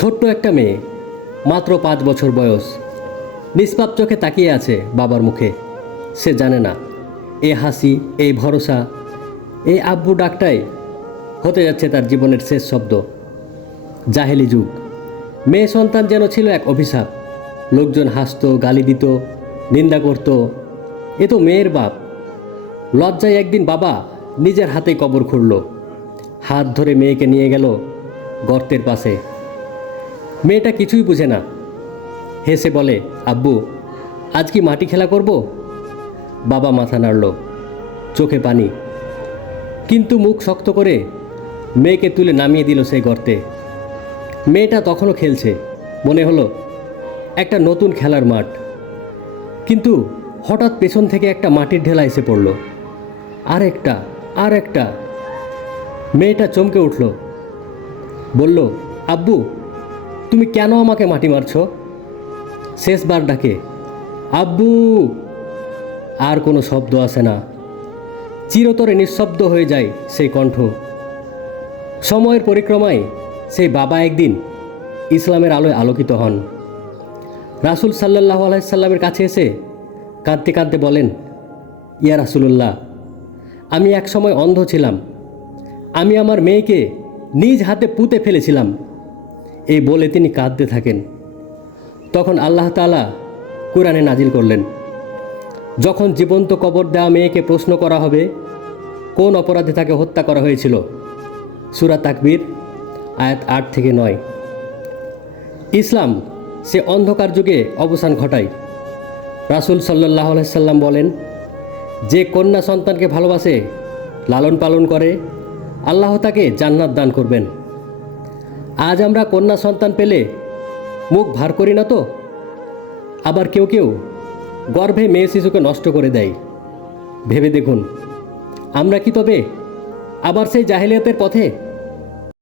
ছোট্ট একটা মেয়ে, মাত্র 5 বছর বয়স, নিষ্পাপ চোখে তাকিয়ে আছে বাবার মুখে। সে জানে না এই হাসি, এই ভরসা, এই আব্বু ডাকটাই হতে যাচ্ছে তার জীবনের শেষ শব্দ। জাহেলি যুগ, মেয়ে সন্তান যেন ছিল এক অভিশাপ। লোকজন হাসতো, গালি দিত, নিন্দা করত। এ তো মেয়ের বাপ। লজ্জায় একদিন বাবা নিজের হাতে কবর খুঁড়ল, হাত ধরে মেয়েকে নিয়ে গেল গর্তের পাশে। মেয়েটা কিছুই বুঝে না, হেসে বলে, আব্বু, আজ কি মাটি খেলা করব? বাবা মাথা নাড়ল, চোখে পানি, কিন্তু মুখ শক্ত করে মেয়েকে তুলে নামিয়ে দিল সেই গর্তে। মেয়েটা তখনও খেলছে, মনে হলো একটা নতুন খেলার মাঠ। কিন্তু হঠাৎ পেছন থেকে একটা মাটির ঢেলা এসে পড়ল, আর একটা। মেয়েটা চমকে উঠল, বলল, আব্বু, তুমি কেন আমাকে মাটি মারছ? শেষবার ডাকে, আব্বু। আর কোনো শব্দ আসে না, চিরতরে নিঃশব্দ হয়ে যায় সেই কণ্ঠ। সময়ের পরিক্রমায় সেই বাবা একদিন ইসলামের আলোয় আলোকিত হন। রাসূল সাল্লাল্লাহু আলাইহি সাল্লামের কাছে এসে কাঁদতে কাঁদতে বলেন, ইয়া রাসূলুল্লাহ, আমি একসময় অন্ধ ছিলাম। আমি আমার মেয়েকে নিজ হাতে পুঁতে ফেলেছিলাম। এই বলে তিনি কাঁদতে থাকেন। তখন আল্লাহ তাআলা কুরআনে নাজিল করলেন, যখন জীবন্ত কবর দেওয়া মেয়েকে প্রশ্ন করা হবে কোন অপরাধে তাকে হত্যা করা হয়েছিল, সূরা তাকবীর আয়াত 8 থেকে 9। ইসলাম সে অন্ধকার যুগে অবসান ঘটায়। রাসূল সাল্লাল্লাহু আলাইহি সাল্লাম বলেন, যে কন্যা সন্তানকে ভালোবাসে, লালন পালন করে, আল্লাহ তাকে জান্নাত দান করবেন। আজ আমরা কন্যা সন্তান পেলে মুখ ভার করি না তো? আবার কেউ কেউ গর্ভে মেয়ে শিশুকে নষ্ট করে দেয়। ভেবে দেখুন, আমরা কি তবে আবার সেই জাহেলিয়াতের পথে